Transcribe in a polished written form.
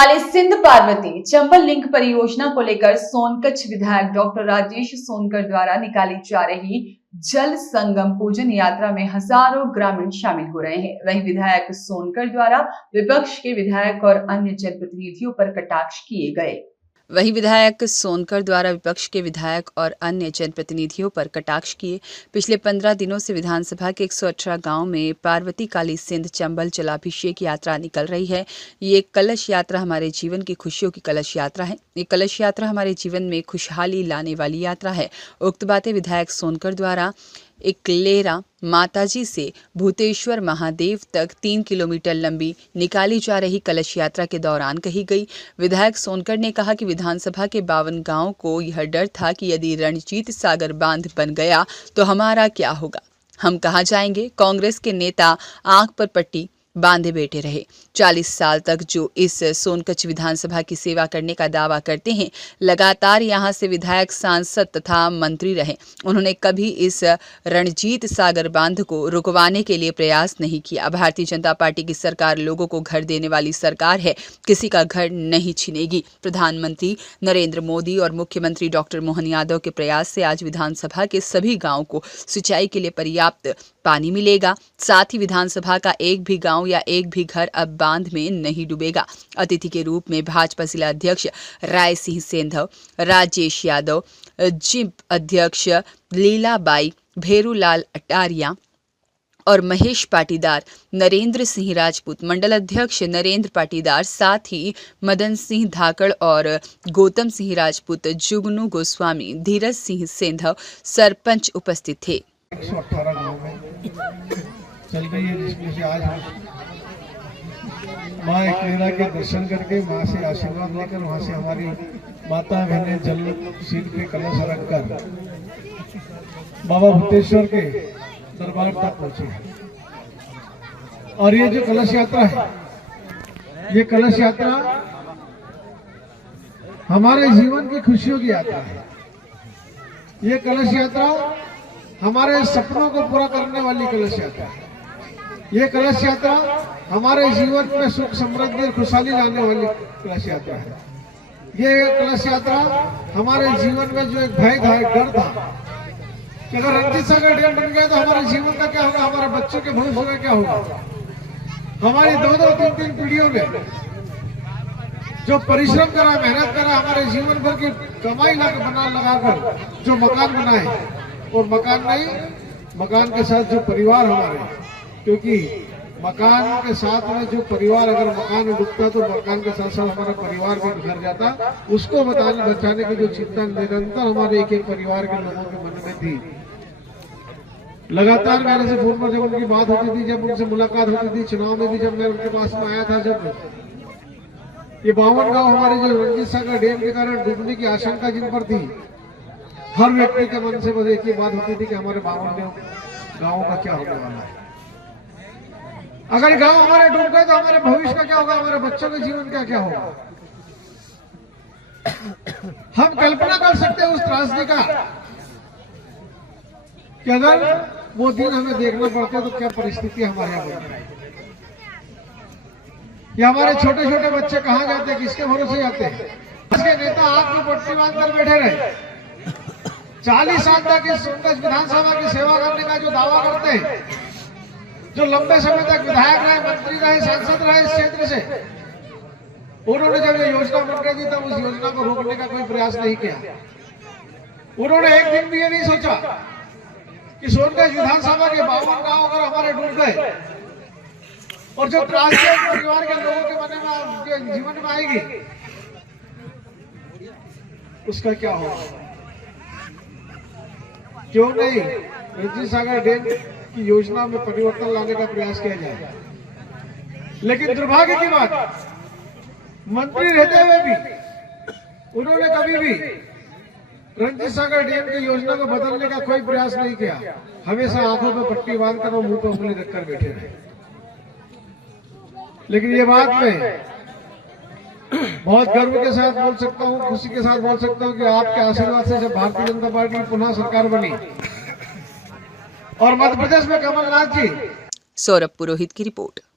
Kali Sindh Parvati Chambal link परियोजना को लेकर सोनकच्छ विधायक डॉक्टर राजेश सोनकर द्वारा निकाली जा रही जल संगम पूजन यात्रा में हजारों ग्रामीण शामिल हो रहे हैं। वहीं विधायक सोनकर द्वारा विपक्ष के विधायक और अन्य जनप्रतिनिधियों पर कटाक्ष किए गए। पिछले 15 दिनों से विधानसभा के 118 गांव में पार्वती काली सिंध चंबल जलाभिषेक यात्रा निकल रही है। ये कलश यात्रा हमारे जीवन की खुशियों की कलश यात्रा है। ये कलश यात्रा हमारे जीवन में खुशहाली लाने वाली यात्रा है। उक्त बातें विधायक सोनकर द्वारा इकलेरा माताजी से भूतेश्वर महादेव तक 3 किलोमीटर लंबी निकाली जा रही कलश यात्रा के दौरान कही गई। विधायक सोनकर ने कहा कि विधानसभा के 52 गांवों को यह डर था कि यदि रणजीत सागर बांध बन गया तो हमारा क्या होगा, हम कहाँ जाएंगे। कांग्रेस के नेता आंख पर पट्टी बांधे बैठे रहे। 40 साल तक जो इस सोनकच्छ विधानसभा की सेवा करने का दावा करते हैं, लगातार यहां से विधायक, सांसद तथा मंत्री रहे। उन्होंने कभी इस रणजीत सागर बांध को रुकवाने के लिए प्रयास नहीं किया। भारतीय जनता पार्टी की सरकार लोगों को घर देने वाली सरकार है, किसी का घर नहीं छीनेगी। प्रधानमंत्री नरेंद्र मोदी और मुख्यमंत्री डॉक्टर मोहन यादव के प्रयास से आज विधानसभा के सभी गांवों को सिंचाई के लिए पर्याप्त पानी मिलेगा। साथ ही विधानसभा का एक भी गांव या एक भी घर अब बांध में नहीं डूबेगा। अतिथि के रूप में भाजपा जिला अध्यक्ष राय सिंह सेंधव, राजेश यादव, जिप अध्यक्ष लीलाबाई, भेरूलाल अटारिया और महेश पाटीदार, नरेंद्र सिंह राजपूत, मंडल अध्यक्ष नरेंद्र पाटीदार, साथ ही मदन सिंह धाकड़ और गौतम सिंह राजपूत, जुगनू गोस्वामी, धीरज सिंह सेंधव, सरपंच उपस्थित थे। 118 गाँव में चल रही है, जिसमें से आज हम माँ इकलेरा के दर्शन करके माँ से आशीर्वाद लेकर वहाँ से हमारी माता बहनें जल सिर पे कलश रखकर बाबा भूतेश्वर के दरबार तक पहुँचे। और ये जो कलश यात्रा है, ये कलश यात्रा हमारे जीवन की खुशियों की यात्रा है। ये कलश यात्रा हमारे सपनों को पूरा करने वाली कलश यात्रा है। ये कलश यात्रा हमारे जीवन में सुख, समृद्धि और खुशहाली लाने वाली कलश यात्रा है। ये कलश यात्रा हमारे जीवन में जो एक भय था, एक डर था कि अगर रणजीत सागर डैम बन गया तो हमारे जीवन का क्या होगा, हमारे बच्चों के भविष्य का क्या होगा। हमारी 2-2, 3-3 पीढ़ियों में जो परिश्रम करा, मेहनत करा, हमारे जीवन भर की कमाई लगाकर जो मकान बनाए, और मकान नहीं, मकान के साथ जो परिवार हमारे, क्योंकि मकान के साथ में जो परिवार, अगर मकान डूबता तो मकान के साथ साथ हमारा परिवार भी बिखर जाता। उसको बचाने की जो चिंता निरंतर हमारे एक परिवार के लोगों के मन में थी। लगातार मेरे से फोन पर जब उनकी बात होती थी, जब उनसे मुलाकात होती थी, चुनाव में भी जब मैं उनके पास में आया था, जब ये 52 गाँव हमारे जो रणजीत सागर डैम के कारण डूबने की आशंका जिन पर थी, हर व्यक्ति के मन से बस एक ही बात होती थी कि हमारे 52 गाँवों का क्या होने वाला है। अगर गांव हमारे डूब गए तो हमारे भविष्य का क्या होगा, हमारे बच्चों के जीवन का क्या होगा। हम कल्पना कर सकते हैं उस त्रासदी का कि अगर वो दिन हमें देखना पड़ता तो क्या परिस्थिति हमारे यहाँ बनती है। ये हमारे छोटे छोटे बच्चे कहाँ जाते, किसके भरोसे जाते हैं। इसके नेता आग की पट्टी बांधकर बैठे रहे। 40 साल तक इस सोनकच्छ विधानसभा की सेवा करने का जो दावा करते हैं, जो लंबे समय तक विधायक रहे, मंत्री रहे, सांसद रहे इस क्षेत्र से, उन्होंने जब ये योजना बन गई थी तब उस योजना को रोकने का कोई प्रयास नहीं किया। उन्होंने एक दिन भी ये नहीं सोचा कि सोनकच्छ विधानसभा के 52 गांव अगर हमारे डूब गए और जो त्रासदी परिवार के लोगों के मन में, जीवन में आएगी, उसका क्या होगा। क्यों नहीं रणजीत सागर डैम की योजना में परिवर्तन लाने का प्रयास किया जाए। लेकिन दुर्भाग्य की बात, मंत्री रहते हुए भी उन्होंने कभी भी रणजीत सागर डैम की योजना को बदलने का कोई प्रयास नहीं किया। हमेशा आंखों पर पट्टी बांधकर और मुंह पर उंगली रखकर बैठे रहे। लेकिन ये बात मैं बहुत गर्व के साथ बोल सकता हूँ, खुशी के साथ बोल सकता हूँ कि आपके आशीर्वाद से जब भारतीय जनता पार्टी की पुनः सरकार बनी और मध्य प्रदेश में कमलनाथ जी। सौरभ पुरोहित की रिपोर्ट।